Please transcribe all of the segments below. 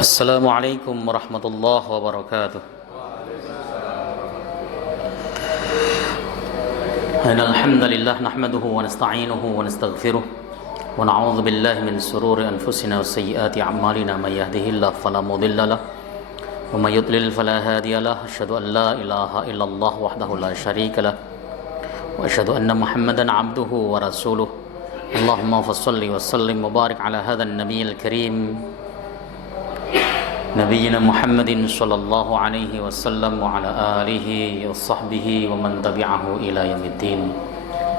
Assalamualaikum warahmatullahi wabarakatuh. Innal hamdalillah nahmaduhu wa nasta'inuhu wa nastaghfiruh wa na'udzu billahi min shururi anfusina wa sayyiati a'malina may yahdihillahu fala mudilla lahu wa may yudlil fala hadiya lahu. Asyhadu an la ilaha illallah wahdahu la syarika lahu wa asyhadu anna Muhammadan 'abduhu wa rasuluh. Allahumma shalli wa sallim wa barik ala hadzal nabiyil karim Nabiyyina Muhammadin sallallahu alaihi wasallam wa ala alihi wa sahbihi wa man tabi'ahu ila yaumiddin.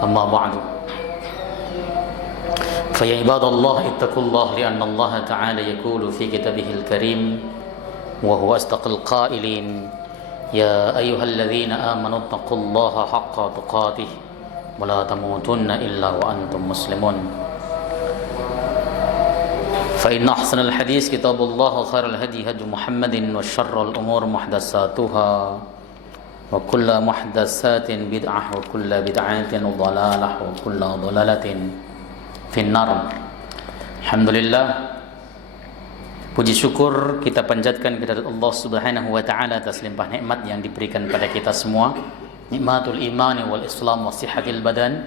Amma ba'du. Fa ya ibadallah ittaqullah li'anna Allah ta'ala yaqulu fi kitabihil karim wa huwa asdaqul qailin ya ayyuhalladzina amanu taqullaha haqqa tuqatih wa la tamutunna illa wa antum muslimun. فإن أحسن الحديث كتاب الله وخير الهدي هدي محمد وشر الأمور محدثاتها وكل محدثات بدعة وكل بدعة ضلالة وكل ضلالة في النار. Alhamdulillah, puji syukur kita panjatkan kepada Allah Subhanahu wa taala atas limpah nikmat yang diberikan pada kita semua, nikmatul imani wal islam wa sihhatil badan,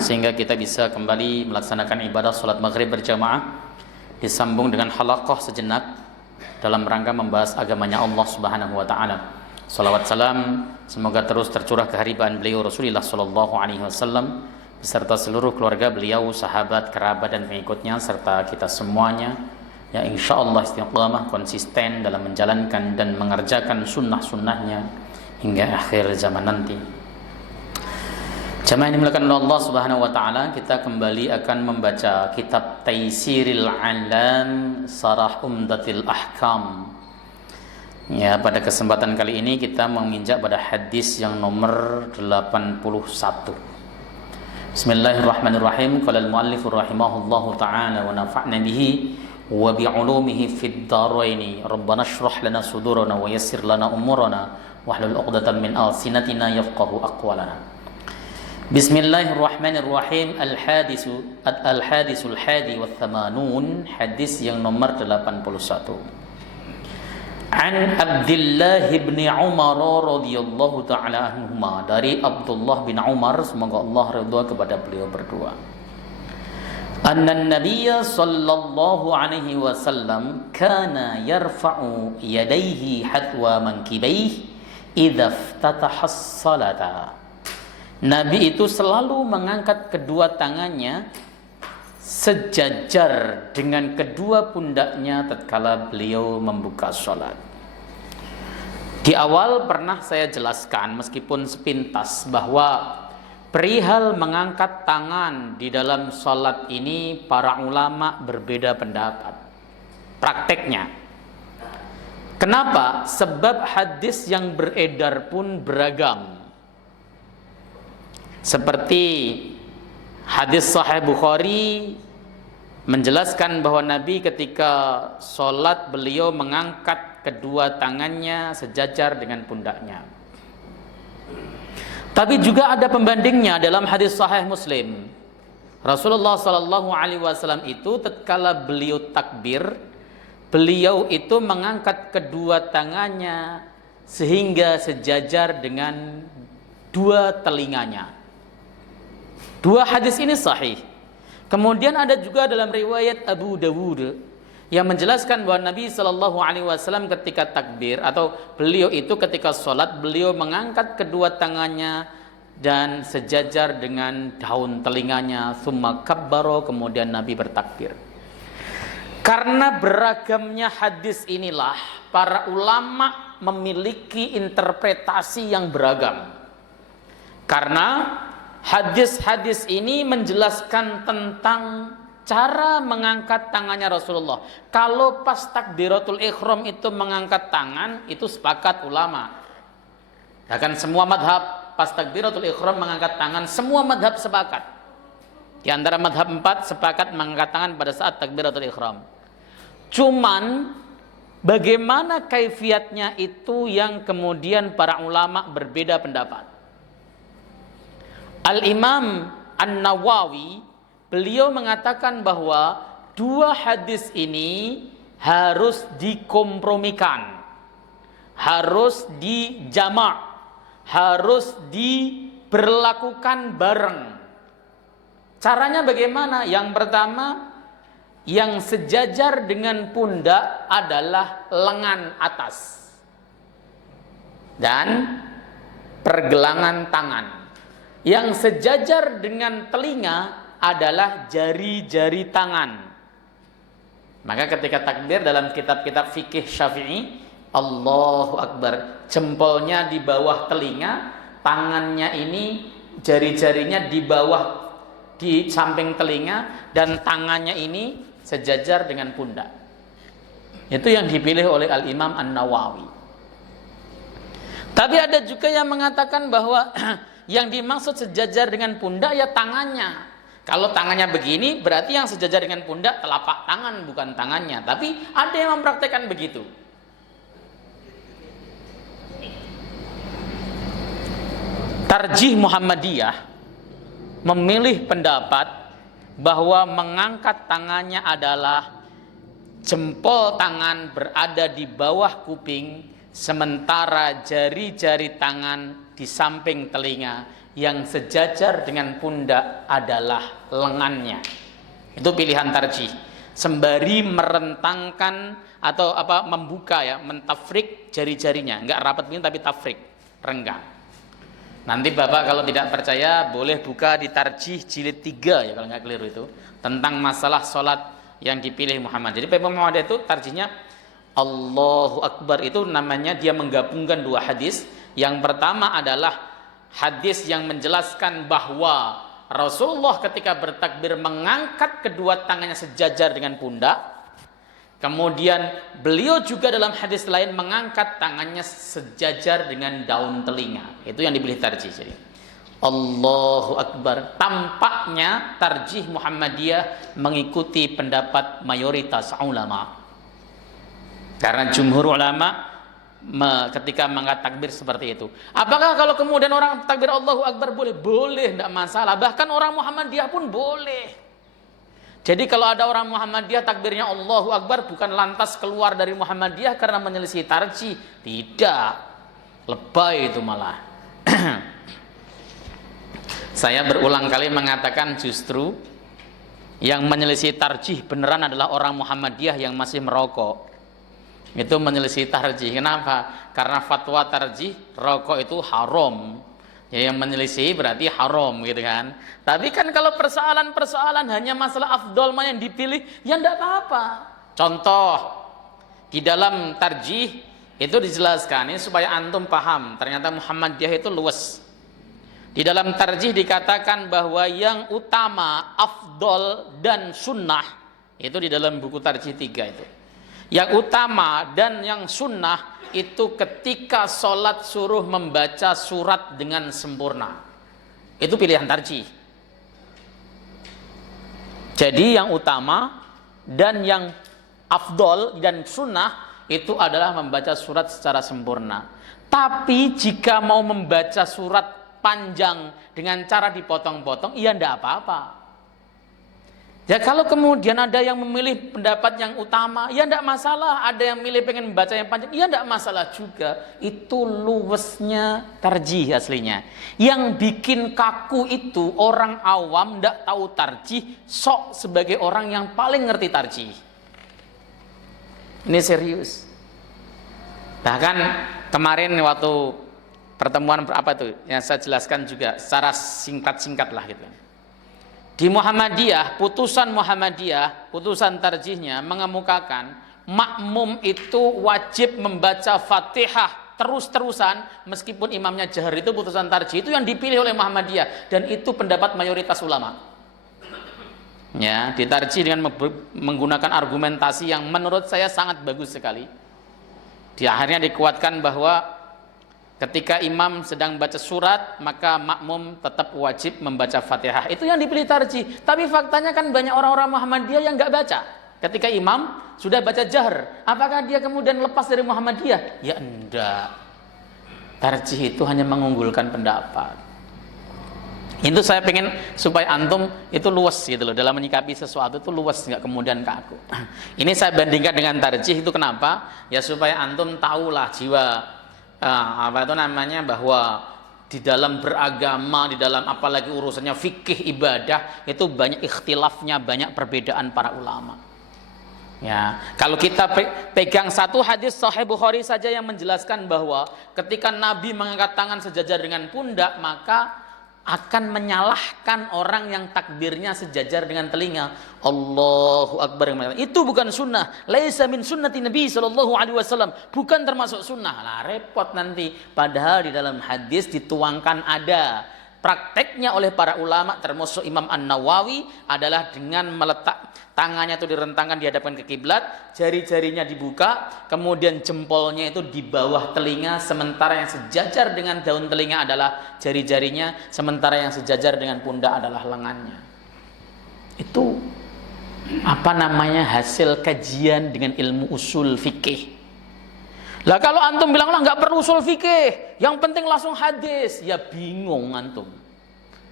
sehingga kita bisa kembali melaksanakan ibadah salat maghrib berjamaah disambung dengan halaqah sejenak dalam rangka membahas agamanya Allah Subhanahu wa taala. Salawat salam semoga terus tercurah keharibaan beliau Rasulullah sallallahu alaihi wasallam beserta seluruh keluarga beliau, sahabat, kerabat dan pengikutnya serta kita semuanya yang insyaallah istiqamah konsisten dalam menjalankan dan mengerjakan sunnah-sunnahnya hingga akhir zaman nanti. Jamaah yang dimuliakan oleh Allah Subhanahu wa taala, kita kembali akan membaca kitab Taisiril Alam Sarah Umdatil Ahkam. Ya, pada kesempatan kali ini kita menginjak pada hadis yang nomor 81. Bismillahirrahmanirrahim. Qala al-muallif rahimahullahu taala wa nafa'na bihi wa bi 'ulumihi fid dharain. Rabbana shrah lana sudurana wa yassir lana umurana wahlul 'uqdatam min alsinatina yafqahu aqwalana. Bismillahirrahmanirrahim. Al-hadisul hadi wa thamanun, hadis yang nomor 81. An Abdullah bin Umar radhiyallahu ta'ala anhuma, dari Abdullah bin Umar, semoga Allah ridha kepada beliau berdua. Anna an-nabiyya sallallahu alaihi wasallam kana yarfa'u yadayhi hatwa mankibaihi idza iftataha as-salata. Nabi itu selalu mengangkat kedua tangannya sejajar dengan kedua pundaknya tatkala beliau membuka sholat. Di awal pernah saya jelaskan meskipun sepintas bahwa perihal mengangkat tangan di dalam sholat ini para ulama berbeda pendapat prakteknya. Kenapa? Sebab hadis yang beredar pun beragam. Seperti hadis Sahih Bukhari menjelaskan bahwa Nabi ketika sholat beliau mengangkat kedua tangannya sejajar dengan pundaknya. Tapi juga ada pembandingnya dalam hadis Sahih Muslim. Rasulullah Sallallahu Alaihi Wasallam itu tatkala beliau takbir, beliau itu mengangkat kedua tangannya sehingga sejajar dengan dua telinganya. Dua hadis ini sahih. Kemudian ada juga dalam riwayat Abu Dawud yang menjelaskan bahwa Nabi Shallallahu Alaihi Wasallam ketika takbir atau beliau itu ketika sholat beliau mengangkat kedua tangannya dan sejajar dengan daun telinganya. Summa kabbaro, kemudian Nabi bertakbir. Karena beragamnya hadis inilah para ulama memiliki interpretasi yang beragam. Karena hadis-hadis ini menjelaskan tentang cara mengangkat tangannya Rasulullah. Kalau pas takbiratul ihram itu mengangkat tangan, itu sepakat ulama. Bahkan semua madhab pas takbiratul ihram mengangkat tangan, semua madhab sepakat. Di antara madhab 4 sepakat mengangkat tangan pada saat takbiratul ihram. Cuman bagaimana kaifiatnya itu yang kemudian para ulama berbeda pendapat. Al-Imam An-Nawawi beliau mengatakan bahwa dua hadis ini harus dikompromikan, harus dijamak, harus diberlakukan bareng. Caranya bagaimana? Yang pertama, yang sejajar dengan pundak adalah lengan atas dan pergelangan tangan. Yang sejajar dengan telinga adalah jari-jari tangan. Maka ketika takbir dalam kitab-kitab fikih Syafi'i, Allahu Akbar, jempolnya di bawah telinga, tangannya ini, jari-jarinya di bawah, di samping telinga, dan tangannya ini sejajar dengan pundak. Itu yang dipilih oleh Al-Imam An-Nawawi. Tapi ada juga yang mengatakan bahwa yang dimaksud sejajar dengan pundak ya tangannya. Kalau tangannya begini, berarti yang sejajar dengan pundak telapak tangan, bukan tangannya. Tapi ada yang mempraktekkan begitu. Tarjih Muhammadiyah memilih pendapat bahwa mengangkat tangannya adalah jempol tangan berada di bawah kuping, sementara jari-jari tangan di samping telinga. Yang sejajar dengan pundak adalah lengannya. Itu pilihan tarjih. Sembari merentangkan atau membuka ya, mentafrik jari-jarinya. Enggak rapat begini tapi tafrik, renggang. Nanti Bapak kalau tidak percaya boleh buka di tarjih jilid 3 ya kalau enggak keliru itu, tentang masalah sholat yang dipilih Muhammad. Jadi Muhammad itu tarjihnya Allahu Akbar, itu namanya dia menggabungkan dua hadis. Yang pertama adalah hadis yang menjelaskan bahwa Rasulullah ketika bertakbir mengangkat kedua tangannya sejajar dengan pundak. Kemudian beliau juga dalam hadis lain mengangkat tangannya sejajar dengan daun telinga. Itu yang dipilih tarjih. Jadi Allahu Akbar. Tampaknya tarjih Muhammadiyah mengikuti pendapat mayoritas ulama. Karena jumhur ulama ketika mengangkat takbir seperti itu. Apakah kalau kemudian orang takbir Allahu Akbar boleh? Boleh, tidak masalah. Bahkan orang Muhammadiyah pun boleh. Jadi kalau ada orang Muhammadiyah takbirnya Allahu Akbar, bukan lantas keluar dari Muhammadiyah karena menyelisih tarjih. Tidak. Lebay itu malah. Saya berulang kali mengatakan justru yang menyelisih tarjih beneran adalah orang Muhammadiyah yang masih merokok. Itu menyelisih tarjih. Kenapa? Karena fatwa tarjih rokok itu haram. Ya, yang menyelisih berarti haram gitu kan. Tapi kan kalau persoalan-persoalan hanya masalah afdol mana yang dipilih, ya enggak apa-apa. Contoh di dalam tarjih itu dijelaskan ini supaya antum paham. Ternyata Muhammadiyah itu luwes. Di dalam tarjih dikatakan bahwa yang utama, afdol dan sunnah itu di dalam buku tarjih 3 itu. Yang utama dan yang sunnah itu ketika sholat suruh membaca surat dengan sempurna. Itu pilihan tarjih. Jadi yang utama dan yang afdol dan sunnah itu adalah membaca surat secara sempurna. Tapi jika mau membaca surat panjang dengan cara dipotong-potong, iya tidak apa-apa. Ya kalau kemudian ada yang memilih pendapat yang utama, ya tidak masalah. Ada yang milih pengen membaca yang panjang, ya tidak masalah juga. Itu luwesnya tarjih aslinya. Yang bikin kaku itu orang awam tidak tahu tarjih, sok sebagai orang yang paling ngerti tarjih. Ini serius. Bahkan kemarin waktu pertemuan itu yang saya jelaskan juga secara singkat-singkat lah gitu. Di Muhammadiyah, putusan tarjihnya mengemukakan makmum itu wajib membaca Fatihah terus-terusan meskipun imamnya jahar. Itu putusan tarjih, itu yang dipilih oleh Muhammadiyah dan itu pendapat mayoritas ulama. Ya, ditarjih dengan menggunakan argumentasi yang menurut saya sangat bagus sekali. Di akhirnya dikuatkan bahwa ketika imam sedang baca surat, maka makmum tetap wajib membaca Fatihah. Itu yang dipilih tarjih. Tapi faktanya kan banyak orang-orang Muhammadiyah yang nggak baca. Ketika imam sudah baca jahar, apakah dia kemudian lepas dari Muhammadiyah? Ya enggak. Tarjih itu hanya mengunggulkan pendapat. Itu saya pengen supaya antum itu luas gitu loh, dalam menyikapi sesuatu itu luas, nggak kemudian kaku. Ini saya bandingkan dengan tarjih, itu kenapa? Ya supaya antum tahulah jiwa apa itu namanya, bahwa di dalam beragama, di dalam apalagi urusannya fikih ibadah itu banyak ikhtilafnya, banyak perbedaan para ulama. Ya, kalau kita pegang satu hadis Sahih Bukhari saja yang menjelaskan bahwa ketika Nabi mengangkat tangan sejajar dengan pundak, maka akan menyalahkan orang yang takbirnya sejajar dengan telinga. Allahu Akbar. Itu bukan sunnah. Laisa min sunnati Nabi sallallahu alaihi wasallam. Bukan termasuk sunnah. Lah repot nanti. Padahal di dalam hadis dituangkan ada. Prakteknya oleh para ulama termasuk Imam An-Nawawi adalah dengan meletak tangannya itu direntangkan dihadapkan ke kiblat, jari-jarinya dibuka, kemudian jempolnya itu di bawah telinga, sementara yang sejajar dengan daun telinga adalah jari-jarinya, sementara yang sejajar dengan pundak adalah lengannya. Itu apa namanya, hasil kajian dengan ilmu usul fikih. Lah kalau antum bilang lah nggak perlu usul fikih, yang penting langsung hadis, ya bingung antum.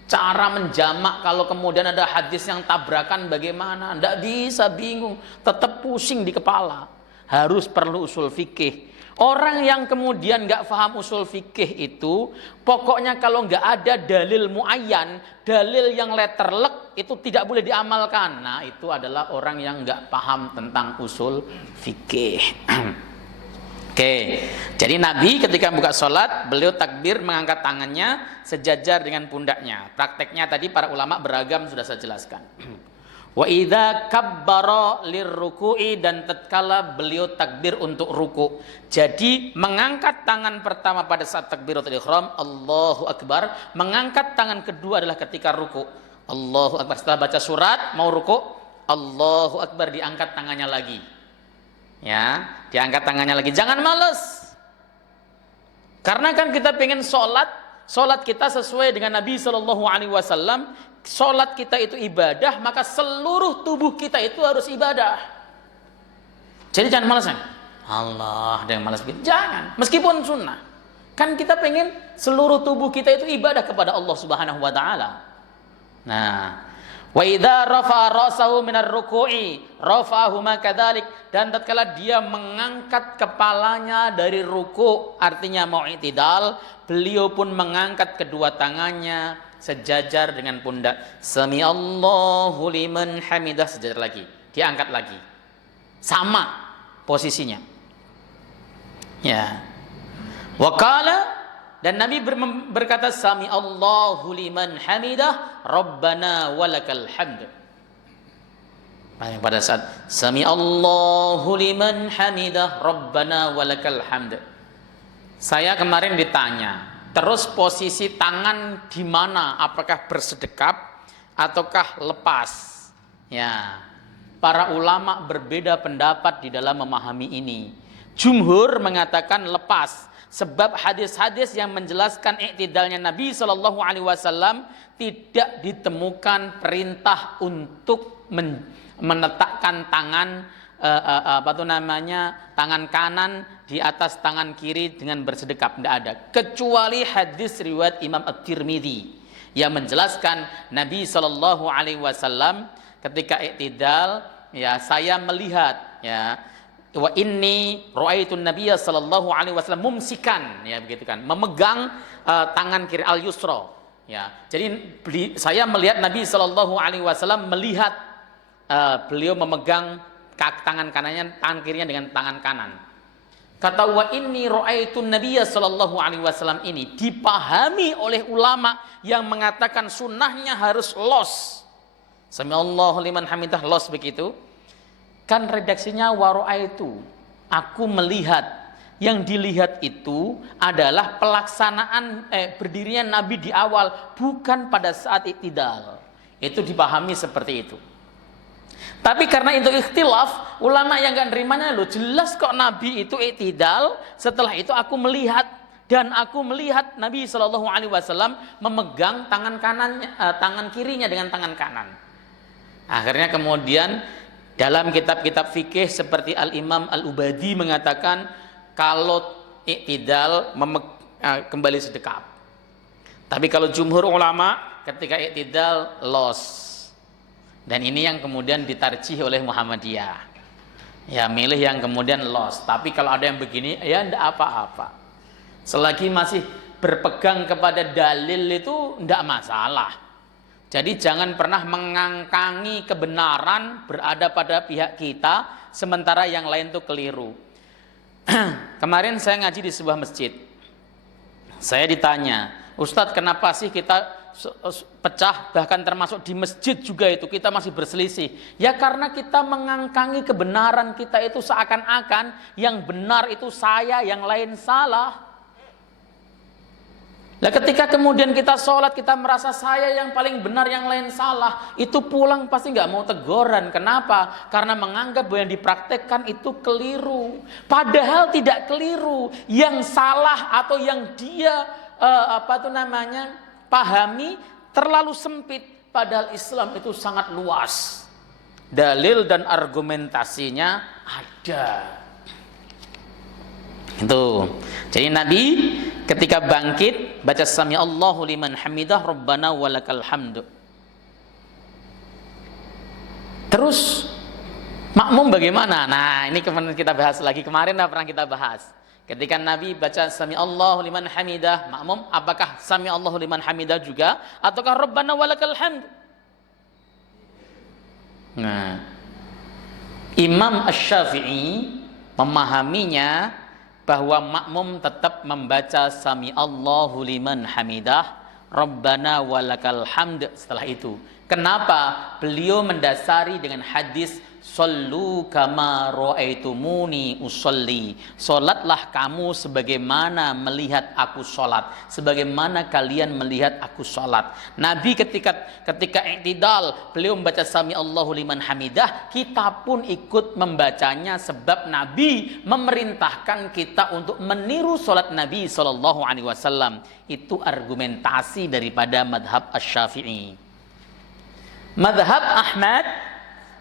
Cara menjamak kalau kemudian ada hadis yang tabrakan bagaimana? Nggak bisa, bingung, tetap pusing di kepala. Harus perlu usul fikih. Orang yang kemudian nggak paham usul fikih itu, pokoknya kalau nggak ada dalil muayyan, dalil yang letterlek itu tidak boleh diamalkan. Nah itu adalah orang yang nggak paham tentang usul fikih. Oke, jadi Nabi ketika buka sholat, beliau takbir mengangkat tangannya sejajar dengan pundaknya. Prakteknya tadi para ulama beragam, sudah saya jelaskan. Wa idza kabbara lirruku'i, dan tatkala beliau takbir untuk ruku. Jadi mengangkat tangan pertama pada saat takbiratul ihram, Allahu Akbar. Mengangkat tangan kedua adalah ketika ruku. Allahu Akbar. Setelah baca surat mau ruku, Allahu Akbar, diangkat tangannya lagi. Ya, diangkat tangannya lagi. Jangan males. Karena kan kita pengen sholat kita sesuai dengan Nabi Shallallahu Alaihi Wasallam. Sholat kita itu ibadah, maka seluruh tubuh kita itu harus ibadah. Jadi jangan malas kan? Allah, ada yang malas gitu. Jangan, meskipun sunnah. Kan kita pengen seluruh tubuh kita itu ibadah kepada Allah Subhanahu Wa Taala. Nah, wa idza rafa'a ra'sahu minar ruku'i rafa'ahu makadzalik, dan tatkala dia mengangkat kepalanya dari ruku, artinya mau i'tidal, beliau pun mengangkat kedua tangannya sejajar dengan pundak. Sami Allahu liman hamidah, sejajar lagi, diangkat lagi. Sama posisinya. Ya. Wa qala, dan Nabi berkata, Sami Allahu liman hamidah Rabbana walakal hamd. Pada saat Sami Allahu liman hamidah Rabbana walakal hamd, saya kemarin ditanya, terus posisi tangan di mana? Apakah bersedekap ataukah lepas? Ya, para ulama berbeda pendapat di dalam memahami ini. Jumhur mengatakan lepas. Sebab hadis-hadis yang menjelaskan i'tidalnya Nabi Shallallahu Alaihi Wasallam tidak ditemukan perintah untuk menetapkan tangan tangan kanan di atas tangan kiri dengan bersedekap, tidak ada, kecuali hadis riwayat Imam At-Tirmidzi yang menjelaskan Nabi Shallallahu Alaihi Wasallam ketika i'tidal, ya, saya melihat, ya, wa inni ra'aitun nabiyya sallallahu alaihi wasallam mumsikan, ya begitu kan, memegang tangan kiri al-yusra, ya. Jadi saya melihat Nabi sallallahu alaihi wasallam melihat beliau memegang tangan kanannya, tangan kirinya dengan tangan kanan. Kata wa inni ra'aitun nabiyya sallallahu alaihi wasallam ini dipahami oleh ulama yang mengatakan sunnahnya harus los. Sami Allahu liman hamidah, los begitu. Kan redaksinya waro'aitu, aku melihat. Yang dilihat itu adalah pelaksanaan berdirinya Nabi di awal, bukan pada saat i'tidal. Itu dipahami seperti itu. Tapi karena itu ikhtilaf, ulama yang gak nerimanya, loh jelas kok Nabi itu i'tidal, setelah itu aku melihat, dan aku melihat Nabi SAW memegang tangan kanannya, tangan kirinya dengan tangan kanan. Akhirnya kemudian dalam kitab-kitab fikih seperti Al-Imam Al-Ubadi mengatakan kalau i'tidal kembali sedekap. Tapi kalau jumhur ulama ketika i'tidal los. Dan ini yang kemudian ditarjih oleh Muhammadiyah. Ya, milih yang kemudian los. Tapi kalau ada yang begini, ya enggak apa-apa. Selagi masih berpegang kepada dalil itu enggak masalah. Jadi jangan pernah mengangkangi kebenaran berada pada pihak kita, sementara yang lain itu keliru. Kemarin saya ngaji di sebuah masjid. Saya ditanya, Ustadz, kenapa sih kita pecah, bahkan termasuk di masjid juga itu kita masih berselisih? Ya karena kita mengangkangi kebenaran kita itu seakan-akan yang benar itu saya, yang lain salah. Nah, ketika kemudian kita sholat, kita merasa saya yang paling benar, yang lain salah, itu pulang pasti nggak mau teguran. Kenapa? Karena menganggap bahwa yang dipraktekkan itu keliru. Padahal tidak keliru. Yang salah atau yang dia pahami terlalu sempit. Padahal Islam itu sangat luas. Dalil dan argumentasinya ada. Itu. Jadi Nabi ketika bangkit baca sami Allahu liman hamidah rabbana walakal hamdu. Terus makmum bagaimana? Nah, ini kemarin kita bahas lagi, kemarin pernah kita bahas. Ketika Nabi baca sami Allahu liman hamidah, makmum apakah sami Allahu liman hamidah juga ataukah rabbana walakal hamdu? Nah, Imam Asy-Syafi'i memahaminya bahwa makmum tetap membaca sami Allahu liman hamidah rabbana walakal hamd setelah itu. Kenapa? Beliau mendasari dengan hadis sallu kama ra'aitumuni usolli. Salatlah kamu sebagaimana melihat aku salat, sebagaimana kalian melihat aku salat. Nabi ketika i'tidal, beliau membaca sami Allahu liman hamidah, kita pun ikut membacanya sebab Nabi memerintahkan kita untuk meniru salat Nabi sallallahu alaihi wasallam. Itu argumentasi daripada madhab Asy-Syafi'i. Madhab Ahmad,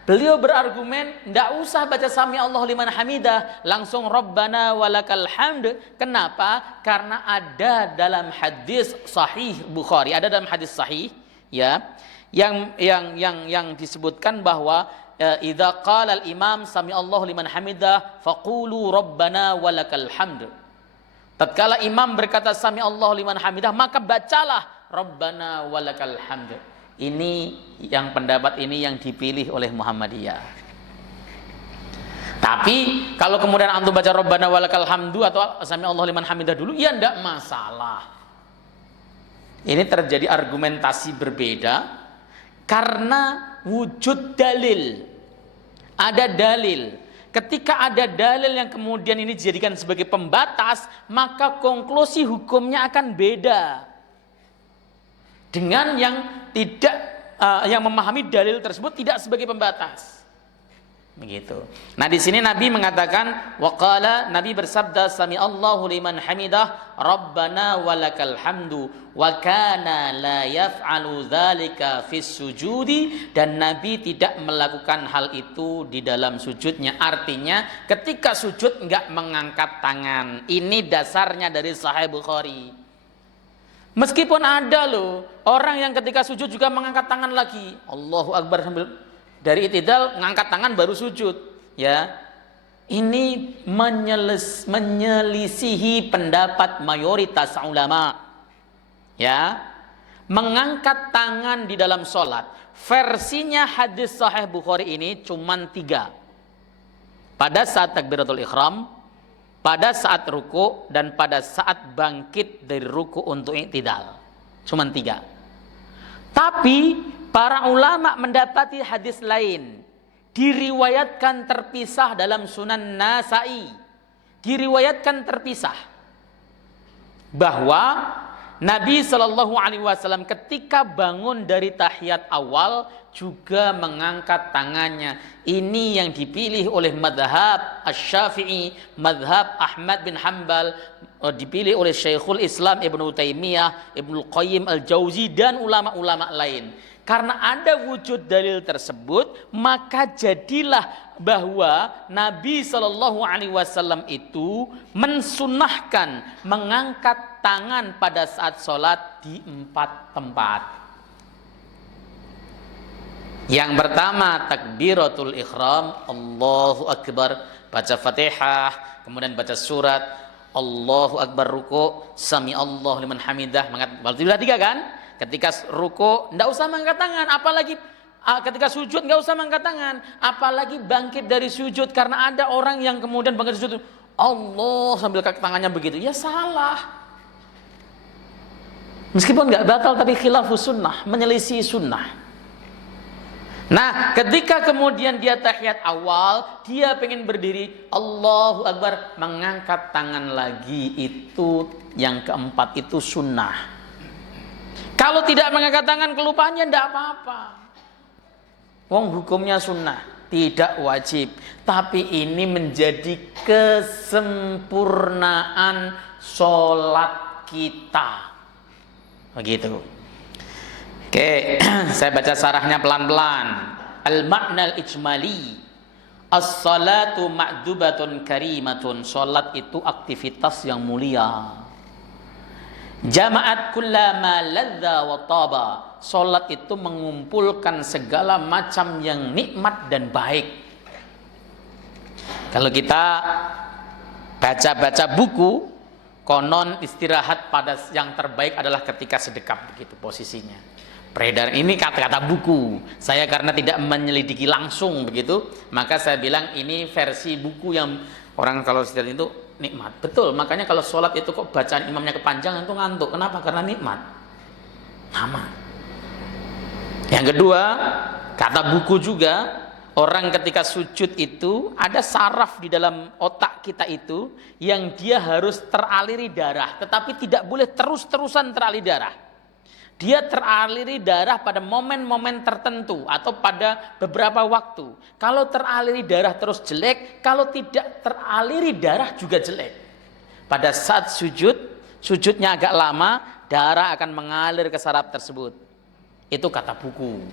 beliau berargumen tidak usah baca sami Allah liman hamidah, langsung Rabbana walakal hamd. Kenapa? Karena ada dalam hadis sahih Bukhari, ada dalam hadis sahih ya, yang disebutkan bahwa idza qala al-imam sami Allah liman hamidah faqulu Rabbana walakal hamd. Tatkala imam berkata sami Allah liman hamidah, maka bacalah Rabbana walakal hamd. Ini yang pendapat ini yang dipilih oleh Muhammadiyah. Tapi kalau kemudian antum baca Rabbana walakal hamdu atau sami Allah liman hamidah dulu, ya enggak masalah. Ini terjadi argumentasi berbeda karena wujud dalil. Ada dalil. Ketika ada dalil yang kemudian ini dijadikan sebagai pembatas, maka konklusi hukumnya akan beda dengan yang tidak yang memahami dalil tersebut tidak sebagai pembatas. Begitu. Nah, di sini Nabi mengatakan waqala, Nabi bersabda sami Allahu liman hamidah rabbana walakal hamdu wa kana la yaf'alu dzalika fis sujudi, dan Nabi tidak melakukan hal itu di dalam sujudnya. Artinya ketika sujud enggak mengangkat tangan. Ini dasarnya dari Sahih Bukhari. Meskipun ada loh orang yang ketika sujud juga mengangkat tangan lagi, Allahu Akbar sambil dari i'tidal ngangkat tangan baru sujud, ya. Ini menyelisihi pendapat mayoritas ulama. Ya. Mengangkat tangan di dalam sholat. Versinya hadis Sahih Bukhari ini cuman 3. Pada saat takbiratul ihram, pada saat ruku, dan pada saat bangkit dari ruku untuk i'tidal. Cuman 3. Tapi para ulama mendapati hadis lain, diriwayatkan terpisah dalam Sunan Nasa'i. Diriwayatkan terpisah bahwa Nabi SAW ketika bangun dari tahiyat awal juga mengangkat tangannya. Ini yang dipilih oleh madhab Asy-Syafi'i, madhab Ahmad bin Hanbal, dipilih oleh Syekhul Islam Ibnu Taimiyah, Ibnu Qayyim Al-Jauzi, dan ulama-ulama lain. Karena ada wujud dalil tersebut, maka jadilah bahwa Nabi SAW itu mensunahkan mengangkat tangan pada saat sholat di 4 tempat. Yang pertama takbiratul ihram, Allahu akbar, baca Fatihah, kemudian baca surat, Allahu akbar, ruku, sami Allahu liman hamidah, mengangkat. Sudah 3 kan? Ketika ruku enggak usah mengangkat tangan, apalagi ketika sujud enggak usah mengangkat tangan, apalagi bangkit dari sujud, karena ada orang yang kemudian bangkit dari sujud Allah sambil kaki tangannya begitu, ya salah. Meskipun enggak batal tapi khilafus sunnah, menyelisih sunnah. Nah, ketika kemudian dia tahiyat awal, dia pengen berdiri, Allahu Akbar, mengangkat tangan lagi, itu yang keempat, itu sunnah. Kalau tidak mengangkat tangan kelupaannya tidak apa-apa. Wong hukumnya sunnah, tidak wajib. Tapi ini menjadi kesempurnaan sholat kita. Begitu. Oke, saya baca sarahnya pelan-pelan. Al-ma'na al-ijmali. As-salatu ma'dubatun karimatun. Salat itu aktivitas yang mulia. Jama'at kullama ladza wa taba. Salat itu mengumpulkan segala macam yang nikmat dan baik. Kalau kita baca-baca buku, konon istirahat pada yang terbaik adalah ketika sedekap, begitu posisinya. Peredaran ini kata-kata buku. Saya karena tidak menyelidiki langsung begitu, maka saya bilang ini versi buku yang orang kalau istirahat itu nikmat. Betul, makanya kalau sholat itu kok bacaan imamnya kepanjangan itu ngantuk. Kenapa? Karena nikmat. Sama. Yang kedua, kata buku juga, orang ketika sujud itu ada saraf di dalam otak kita itu yang dia harus teraliri darah, tetapi tidak boleh terus-terusan teraliri darah. Dia teraliri darah pada momen-momen tertentu atau pada beberapa waktu. Kalau teraliri darah terus jelek, kalau tidak teraliri darah juga jelek. Pada saat sujud, sujudnya agak lama, darah akan mengalir ke saraf tersebut. Itu kata buku.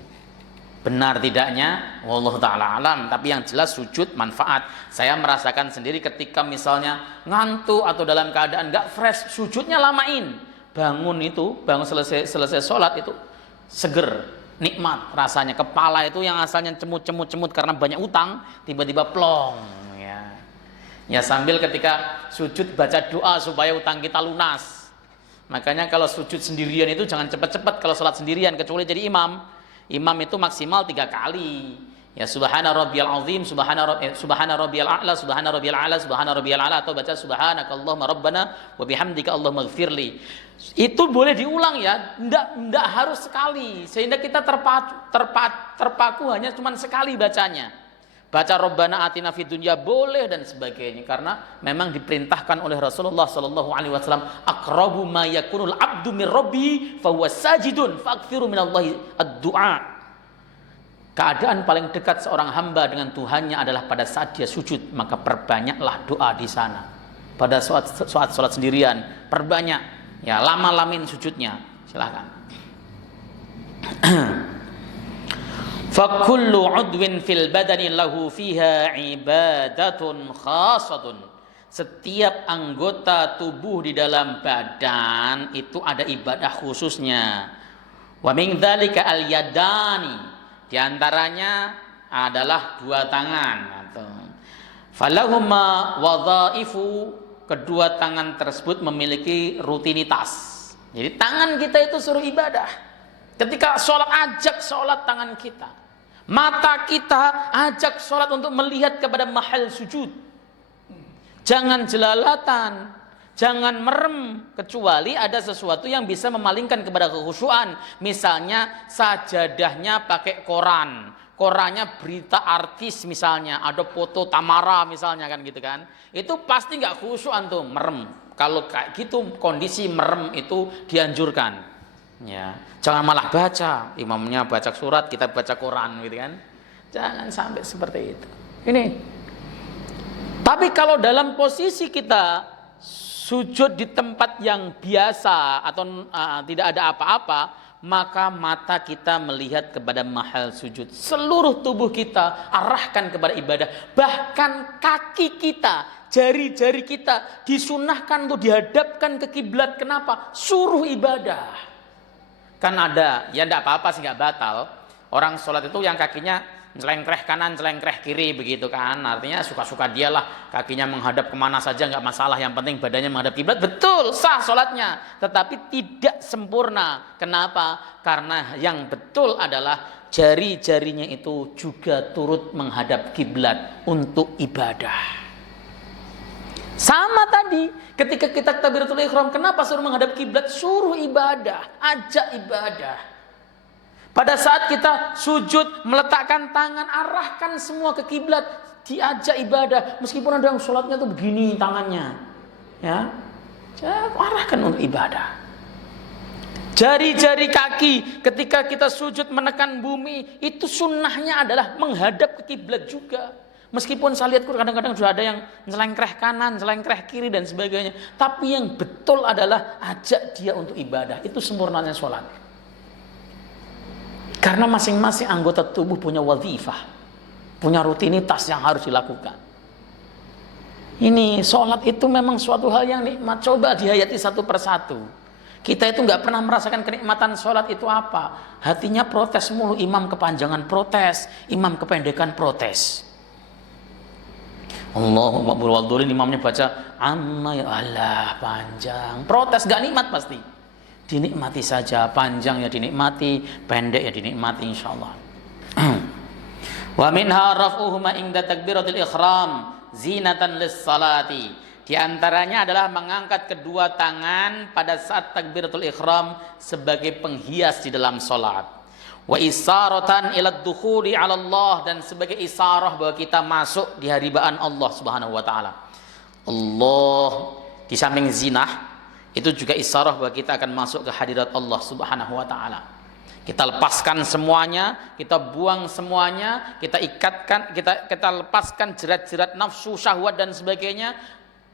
Benar tidaknya, wallahu ta'ala alam. Tapi yang jelas sujud manfaat. Saya merasakan sendiri ketika misalnya ngantuk atau dalam keadaan gak fresh, sujudnya lamain. Bangun selesai sholat itu seger, nikmat rasanya. Kepala itu yang asalnya cemut karena banyak utang, tiba-tiba plong ya. Ya sambil ketika sujud baca doa supaya utang kita lunas. Makanya kalau sujud sendirian itu jangan cepat-cepat kalau sholat sendirian, kecuali jadi imam. Imam itu maksimal 3 kali. Ya subhana rabbiyal azim, subhana rabbiyal a'la, subhana rabbiyal a'la, subhana rabbiyal a'la, atau baca subhanakallahumma rabbana wa bihamdika allahumma ighfirli. Itu boleh diulang ya, enggak harus sekali, sehingga kita terpaku hanya cuma sekali bacanya. Baca Rabbana atina fid dunya boleh dan sebagainya, karena memang diperintahkan oleh Rasulullah sallallahu alaihi wasallam, aqrabu ma yakunul abdu min rabbi fa huwa sajidun fakthiru minallahi ad-du'a. Keadaan paling dekat seorang hamba dengan Tuhannya adalah pada saat dia sujud, maka perbanyaklah doa di sana. Pada saat sholat sendirian, perbanyak, ya lama-lamin sujudnya. Silakan. Fa kullu 'udwin fil badani lahu fiha ibadatun khassatun. Setiap anggota tubuh di dalam badan itu ada ibadah khususnya. Wa min dzalika al-yadani. Di antaranya adalah 2 tangan atau falahuma wadhaifu, kedua tangan tersebut memiliki rutinitas. Jadi tangan kita itu suruh ibadah. Ketika sholat, ajak sholat tangan kita. Mata kita ajak sholat untuk melihat kepada mahal sujud. Jangan jelalatan, jangan merem, kecuali ada sesuatu yang bisa memalingkan kepada kekhusyuan. Misalnya sajadahnya pakai koran, korannya berita artis misalnya, ada foto Tamara misalnya kan gitu kan. Itu pasti nggak khusyuk antum, merem. Kalau kayak gitu kondisi merem itu dianjurkan. Ya, jangan malah baca, imamnya baca surat, kita baca koran gitu kan. Jangan sampai seperti itu. Ini. Tapi kalau dalam posisi kita sujud di tempat yang biasa atau tidak ada apa-apa, maka mata kita melihat kepada mahal sujud. Seluruh tubuh kita arahkan kepada ibadah. Bahkan kaki kita, jari-jari kita disunahkan untuk dihadapkan ke kiblat. Kenapa? Suruh ibadah. Kan ada, ya tidak apa-apa sih, nggak batal. Orang sholat itu yang kakinya celengkreh kanan, celengkreh kiri begitu kan. Artinya suka-suka dialah, kakinya menghadap kemana saja nggak masalah. Yang penting badannya menghadap kiblat. Betul, sah sholatnya. Tetapi tidak sempurna. Kenapa? Karena yang betul adalah jari-jarinya itu juga turut menghadap kiblat untuk ibadah. Sama tadi, ketika kita takbiratul ihram, kenapa suruh menghadap kiblat? Suruh ibadah, ajak ibadah. Pada saat kita sujud, meletakkan tangan, arahkan semua ke kiblat, diajak ibadah. Meskipun ada yang sholatnya tuh begini tangannya, ya, arahkan untuk ibadah. Jari-jari kaki ketika kita sujud menekan bumi, itu sunnahnya adalah menghadap ke kiblat juga. Meskipun saya lihat kadang-kadang sudah ada yang celengkreh kanan, celengkreh kiri dan sebagainya. Tapi yang betul adalah ajak dia untuk ibadah. Itu sempurnanya sholat. Karena masing-masing anggota tubuh punya wazifah, punya rutinitas yang harus dilakukan. Ini sholat itu memang suatu hal yang nikmat. Coba dihayati satu persatu. Kita itu nggak pernah merasakan kenikmatan sholat itu apa. Hatinya protes mulu, imam kepanjangan protes, imam kependekan protes. Allahumma berwadulin, imamnya baca amma ya Allah, panjang, protes, gak nikmat pasti. Dinikmati saja, panjang ya dinikmati, pendek ya dinikmati insyaallah. Wa minha raf'uhuma inda takbiratul ihram zinatan lis-salati. Di antaranya adalah mengangkat kedua tangan pada saat takbiratul ihram sebagai penghias di dalam salat. Wa isaratan ila dukhuli ala Allah, dan sebagai isarah bahwa kita masuk di haribaan Allah Subhanahu wa taala. Allah di samping zinah itu juga isarah bahwa kita akan masuk ke hadirat Allah Subhanahu wa taala. Kita lepaskan semuanya, kita buang semuanya, kita ikatkan, kita lepaskan jerat-jerat nafsu, syahwat dan sebagainya,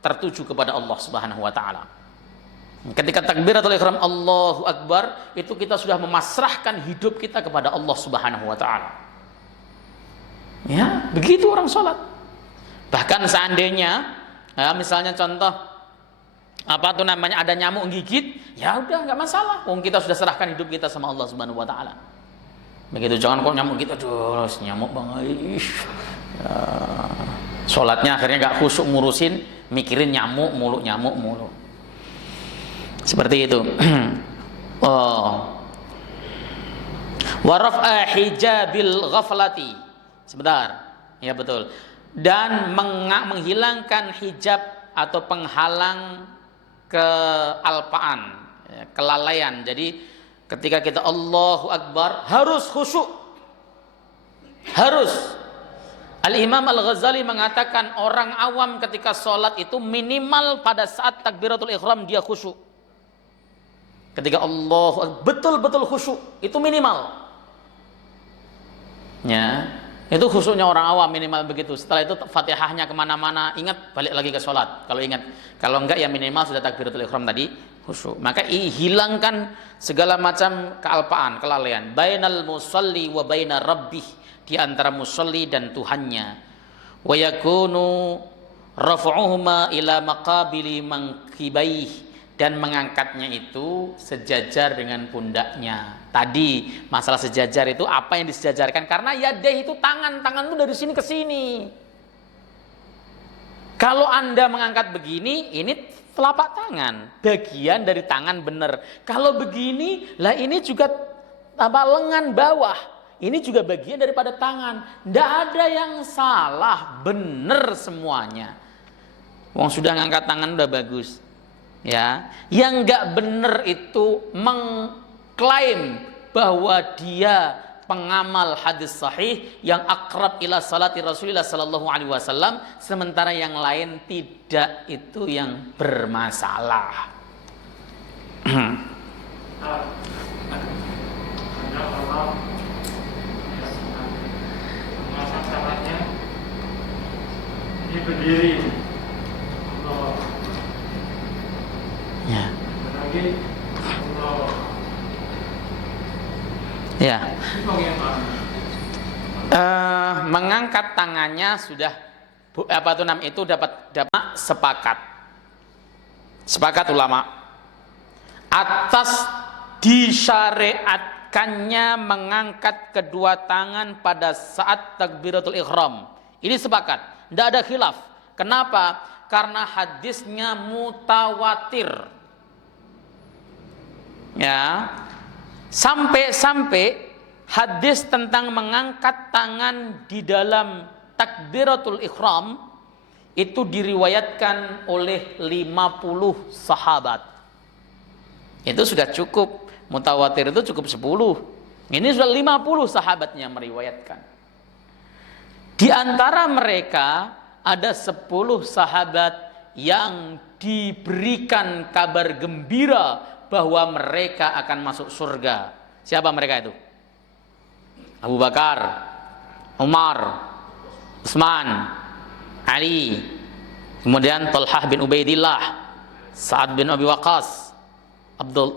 tertuju kepada Allah Subhanahu wa taala. Ketika takbiratul ihram Allahu Akbar, itu kita sudah memasrahkan hidup kita kepada Allah Subhanahu wa taala. Ya, begitu orang sholat. Bahkan seandainya ya, misalnya contoh ada nyamuk gigit, ya udah nggak masalah. Kita sudah serahkan hidup kita sama Allah Subhanahu wa taala. Begitu, jangan kok nyamuk gitu, aduh nyamuk banget. Ya, sholatnya akhirnya nggak khusyuk ngurusin, mikirin nyamuk mulu. Seperti itu. Wa raf'a hijabil ghaflati. Sebentar. Ya betul. Dan menghilangkan hijab atau penghalang kealpaan, ya, kelalaian. Jadi ketika kita Allahu Akbar harus khusyuk. Harus. Al-Imam Al-Ghazali mengatakan orang awam ketika sholat itu minimal pada saat takbiratul ihram dia khusyuk. Ketika Allah betul-betul khusyuk, itu minimal. Ya, itu khusyuknya orang awam minimal begitu. Setelah itu Fatihahnya kemana-mana, ingat balik lagi ke sholat. Kalau ingat, kalau enggak ya minimal sudah takbiratul ihram tadi khusyuk. Maka hilangkan segala macam kealpaan, kelalaian. Bainal musalli wa bainar rabbih, di antara musalli dan Tuhannya. Wa yakunu raf'uhuma ila maqabili mankibaih, dan mengangkatnya itu sejajar dengan pundaknya. Tadi masalah sejajar itu apa yang disejajarkan? Karena yadeh itu tangan itu dari sini ke sini. Kalau Anda mengangkat begini, ini telapak tangan, bagian dari tangan benar. Kalau begini, lah ini juga lengan bawah, ini juga bagian daripada tangan. Tidak ada yang salah, benar semuanya. Wong sudah ngangkat tangan udah bagus. Ya, yang nggak benar itu mengklaim bahwa dia pengamal hadis sahih yang akrab ila salati Rasulullah sallallahu alaihi wasallam, sementara yang lain tidak, itu yang bermasalah. Ini berdiri. Ya. Ya. Mengangkat tangannya sudah itu dapat sepakat ulama atas disyariatkannya disyariatkannya mengangkat kedua tangan pada saat takbiratul ihram. Ini sepakat, tidak ada khilaf. Kenapa? Karena hadisnya mutawatir. Ya, sampai hadis tentang mengangkat tangan di dalam takbiratul ihram itu diriwayatkan oleh 50 sahabat. Itu sudah cukup. Mutawatir itu cukup 10. Ini sudah 50 sahabatnya meriwayatkan. Di antara mereka ada 10 sahabat yang diberikan kabar gembira bahwa mereka akan masuk surga. Siapa mereka itu? Abu Bakar, Umar, Utsman, Ali, kemudian Talhah bin Ubaidillah, Sa'ad bin Abi Waqqas, Abu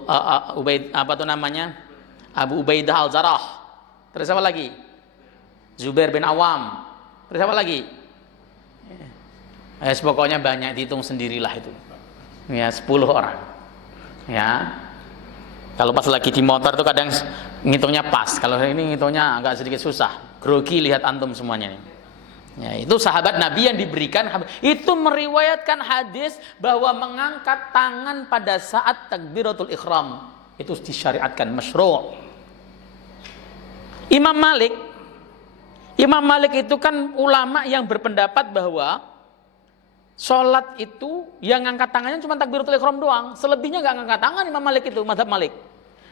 Ubaidah Al-Jarrah. Terus siapa lagi? Zubair bin Awam. Terus siapa lagi? Ya, pokoknya banyak, dihitung sendirilah itu. Ya, 10 orang. Ya. Kalau pas lagi di motor tuh kadang ngitungnya pas. Kalau ini ngitungnya agak sedikit susah. Grogi lihat antum semuanya nih. Ya, itu sahabat Nabi yang diberikan, itu meriwayatkan hadis bahwa mengangkat tangan pada saat takbiratul ihram itu disyariatkan, masyru'. Imam Malik itu kan ulama yang berpendapat bahwa sholat itu yang ngangkat tangannya cuma takbiratul ihram doang, selebihnya nggak ngangkat tangan. Imam Malik itu mazhab Malik.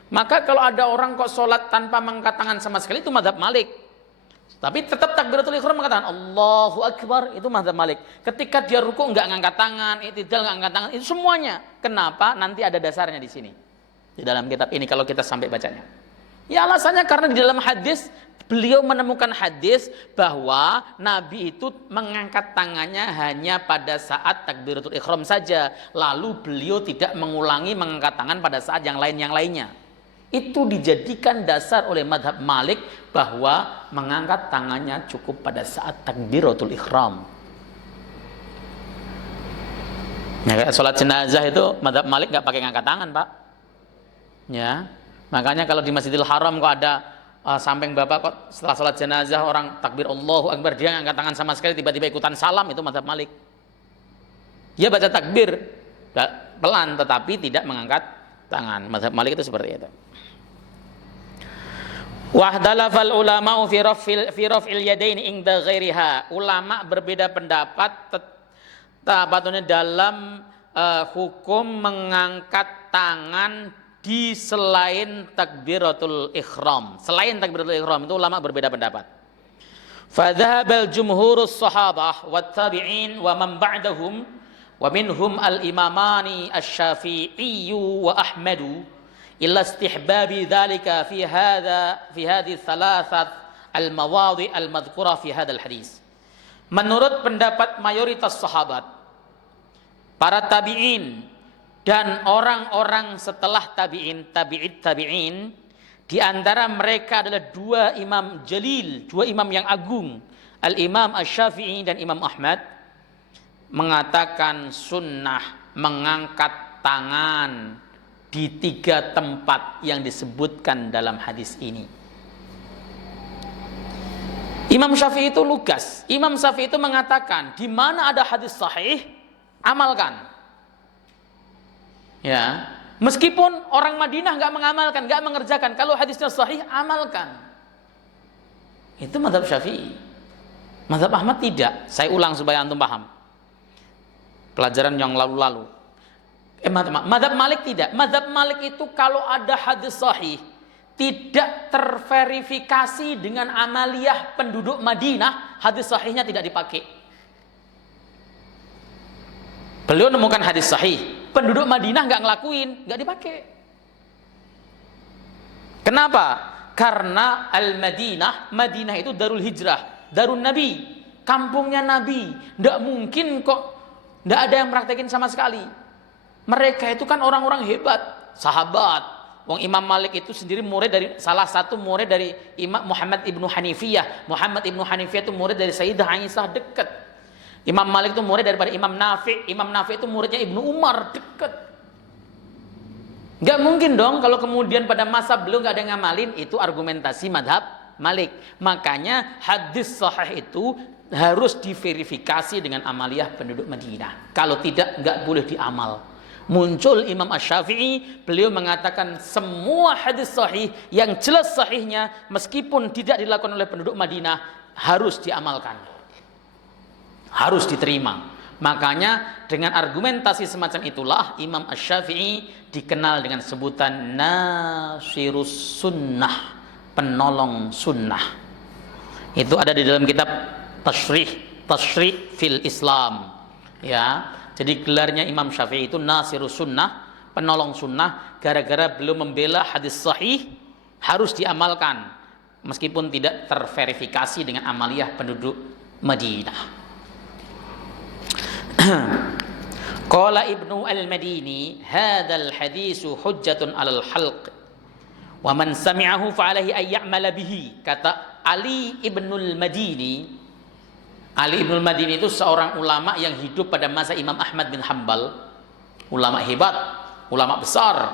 Maka kalau ada orang kok sholat tanpa mengangkat tangan sama sekali, itu mazhab Malik. Tapi tetap takbiratul ihram mengatakan Allahu Akbar, itu mazhab Malik. Ketika dia ruku enggak ngangkat tangan, i'tidal enggak ngangkat tangan, itu semuanya. Kenapa? Nanti ada dasarnya di sini. Di dalam kitab ini kalau kita sampai bacanya. Ya alasannya karena di dalam hadis beliau menemukan hadis bahwa Nabi itu mengangkat tangannya hanya pada saat takbiratul ihram saja. Lalu beliau tidak mengulangi mengangkat tangan pada saat yang lainnya. Itu dijadikan dasar oleh madhab Malik bahwa mengangkat tangannya cukup pada saat takbiratul ihram. Ya, kayak sholat jenazah itu madhab Malik nggak pakai ngangkat tangan, Pak. Ya, makanya kalau di Masjidil Haram kok ada samping bapak kok setelah sholat jenazah orang takbir Allahu Akbar, dia ngangkat tangan sama sekali, tiba-tiba ikutan salam, itu madhab Malik. Dia baca takbir pelan tetapi tidak mengangkat tangan. Madhab Malik itu seperti itu. Wahdalafal ulama'u fi raf'il yadaini inda ghairiha. Ulama berbeda pendapat dalam hukum mengangkat tangan di selain takbiratul ihram. Selain takbiratul ihram itu ulama berbeda pendapat. Fadhahabal jumhurus sahabah wat tabi'in wa man ba'dahum wa minhum al-imamani asy-Syafi'i wa Ahmadu illa istihbabi dzalika fi hadhihi thalathat al-mawadhi' al-madhkura fi hadzal hadis. Menurut pendapat mayoritas sahabat, para tabi'in dan orang-orang setelah tabi'in, di antara mereka adalah dua imam jalil, dua imam yang agung, Al-Imam Asy-Syafi'i dan Imam Ahmad, mengatakan sunnah mengangkat tangan di 3 tempat yang disebutkan dalam hadis ini. Imam Syafi'i itu lugas. Imam Syafi'i itu mengatakan, di mana ada hadis sahih, amalkan. Ya, meskipun orang Madinah nggak mengamalkan, nggak mengerjakan, kalau hadisnya sahih, amalkan. Itu mazhab Syafi'i. Mazhab Ahmad tidak. Saya ulang supaya antum paham. Pelajaran yang lalu-lalu. Mazhab Malik tidak. Mazhab Malik itu kalau ada hadis sahih tidak terverifikasi dengan amaliyah penduduk Madinah, hadis sahihnya tidak dipakai. Beliau nemukan hadis sahih, penduduk Madinah nggak ngelakuin, nggak dipakai. Kenapa? Karena Madinah itu darul hijrah, darun Nabi, kampungnya Nabi. Nggak mungkin kok nggak ada yang praktekin sama sekali. Mereka itu kan orang-orang hebat, sahabat. Wong Imam Malik itu sendiri salah satu murid dari Imam Muhammad ibnu Hanifiyah. Muhammad ibnu Hanifiyah itu murid dari Sayyidah Aisyah, dekat. Imam Malik itu murid daripada Imam Nafi'. Imam Nafi' itu muridnya Ibnu Umar, dekat. Nggak mungkin dong kalau kemudian pada masa beliau nggak ada yang ngamalin, itu argumentasi madhab Malik. Makanya hadis sahih itu harus diverifikasi dengan amaliyah penduduk Madinah. Kalau tidak, nggak boleh diamal. Muncul Imam Asy-Syafi'i, beliau mengatakan semua hadis sahih yang jelas sahihnya meskipun tidak dilakukan oleh penduduk Madinah harus diamalkan, harus diterima. Makanya dengan argumentasi semacam itulah Imam Asy-Syafi'i dikenal dengan sebutan Nasirus Sunnah, penolong sunnah. Itu ada di dalam kitab Tashrih fil Islam, ya. Jadi gelarnya Imam Syafi'i itu Nasirus Sunnah, penolong sunnah, gara-gara beliau membela hadis sahih harus diamalkan meskipun tidak terverifikasi dengan amaliyah penduduk Madinah. Qala Ibnu Al-Madini, hadzal hadisu hujjatun 'alal halq wa man sami'ahu fa 'alaihi ay ya'mala bihi. Kata Ali Ibnul Madini. Ali Ibnul Madini itu seorang ulama yang hidup pada masa Imam Ahmad bin Hanbal, ulama hebat, ulama besar,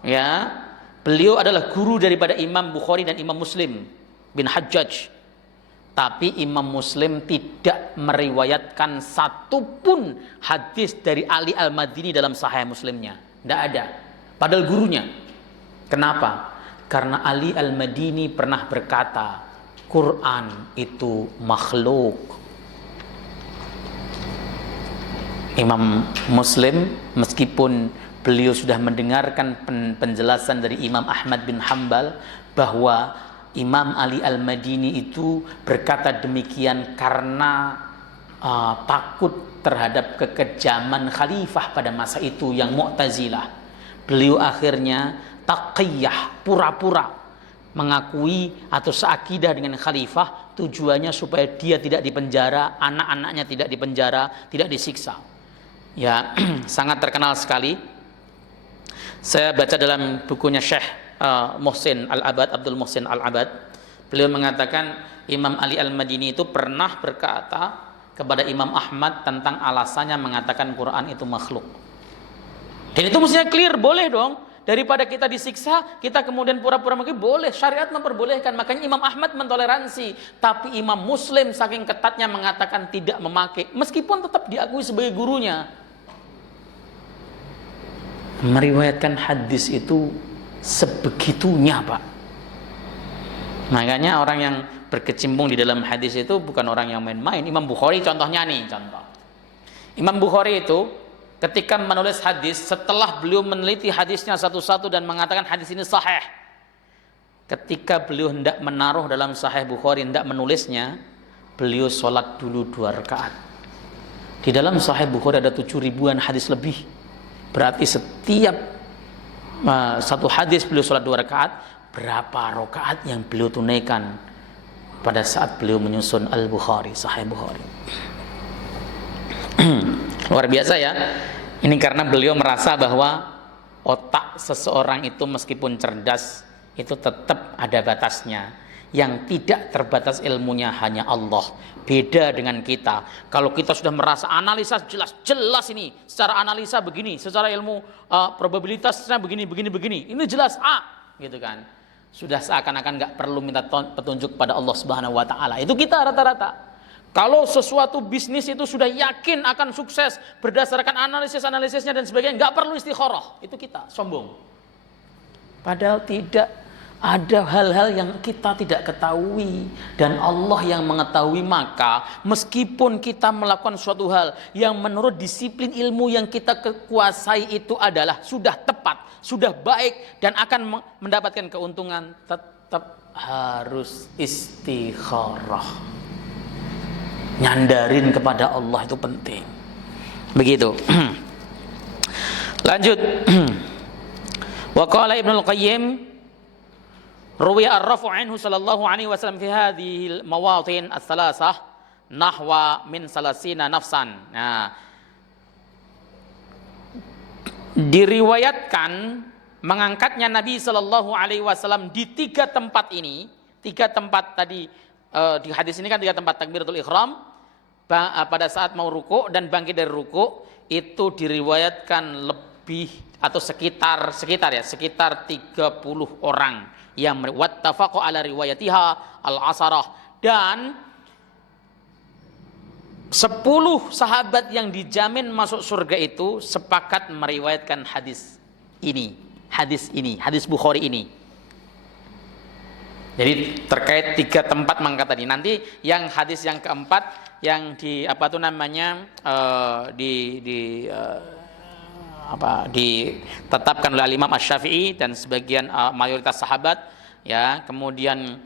ya. Beliau adalah guru daripada Imam Bukhari dan Imam Muslim bin Hajjaj. Tapi Imam Muslim tidak meriwayatkan satupun hadis dari Ali Al-Madini dalam Sahih Muslimnya, tidak ada. Padahal gurunya. Kenapa? Karena Ali Al-Madini pernah berkata, Quran itu makhluk. Imam Muslim meskipun beliau sudah mendengarkan penjelasan dari Imam Ahmad bin Hanbal bahwa Imam Ali Al-Madini itu berkata demikian karena takut terhadap kekejaman khalifah pada masa itu yang Mu'tazilah. Beliau akhirnya taqiyah, pura-pura mengakui atau seakidah dengan khalifah, tujuannya supaya dia tidak dipenjara, anak-anaknya tidak dipenjara, tidak disiksa. Ya, sangat terkenal sekali. Saya baca dalam bukunya Syekh Muhsin Al-Abad, Abdul Muhsin Al-Abad. Beliau mengatakan Imam Ali Al-Madini itu pernah berkata kepada Imam Ahmad tentang alasannya mengatakan Quran itu makhluk. Dan itu mestinya clear, boleh dong. Daripada kita disiksa, kita kemudian pura-pura mungkin boleh, syariat memperbolehkan. Makanya Imam Ahmad mentoleransi. Tapi Imam Muslim saking ketatnya mengatakan tidak memakai, meskipun tetap diakui sebagai gurunya. Meriwayatkan hadis itu sebegitunya, Pak. Makanya orang yang berkecimpung di dalam hadis itu bukan orang yang main-main. Imam Bukhari contohnya nih, contoh. Imam Bukhari itu ketika menulis hadis, setelah beliau meneliti hadisnya satu-satu dan mengatakan hadis ini sahih, ketika beliau hendak menaruh dalam Sahih Bukhari, hendak menulisnya, beliau sholat dulu 2 rakaat. Di dalam Sahih Bukhari ada 7.000-an hadis lebih. Berarti setiap satu hadis beliau sholat 2 rakaat. Berapa rakaat yang beliau tunaikan pada saat beliau menyusun Al-Bukhari, Sahih Bukhari. Luar biasa ya. Ini karena beliau merasa bahwa otak seseorang itu meskipun cerdas, itu tetap ada batasnya. Yang tidak terbatas ilmunya hanya Allah. Beda dengan kita. Kalau kita sudah merasa analisa jelas ini, secara analisa begini, secara ilmu probabilitasnya begini. Ini jelas gitu kan. Sudah seakan-akan nggak perlu minta petunjuk pada Allah Subhanahu wa taala. Itu kita rata-rata. Kalau sesuatu bisnis itu sudah yakin akan sukses berdasarkan analisisnya dan sebagainya, nggak perlu istikharah. Itu kita sombong. Padahal tidak. Ada hal-hal yang kita tidak ketahui dan Allah yang mengetahui. Maka meskipun kita melakukan suatu hal yang menurut disiplin ilmu yang kita kuasai itu adalah sudah tepat, sudah baik dan akan mendapatkan keuntungan, tetap harus istikharah. Nyandarin kepada Allah itu penting. Begitu. Lanjut. Wa qala Ibnu Al-Qayyim, ruwiya ar-rafu' anhu sallallahu alaihi wasallam fi hadhihi al-mawatin ats-tsalatsah nahwa min salasina nafsan. Nah, diriwayatkan mengangkatnya Nabi sallallahu alaihi wasallam di 3 tempat ini. 3 tempat tadi di hadis ini kan 3 tempat takbiratul ihram, pada saat mau ruku' dan bangkit dari ruku', itu diriwayatkan lebih atau sekitar 30 orang yang wattafaqu ala riwayatiha al-asharah, dan 10 sahabat yang dijamin masuk surga itu sepakat meriwayatkan hadis Bukhari ini. Jadi terkait 3 tempat mangkat tadi. Nanti yang hadis yang keempat yang ditetapkan oleh Imam Asy-Syafi'i dan sebagian mayoritas sahabat, ya. Kemudian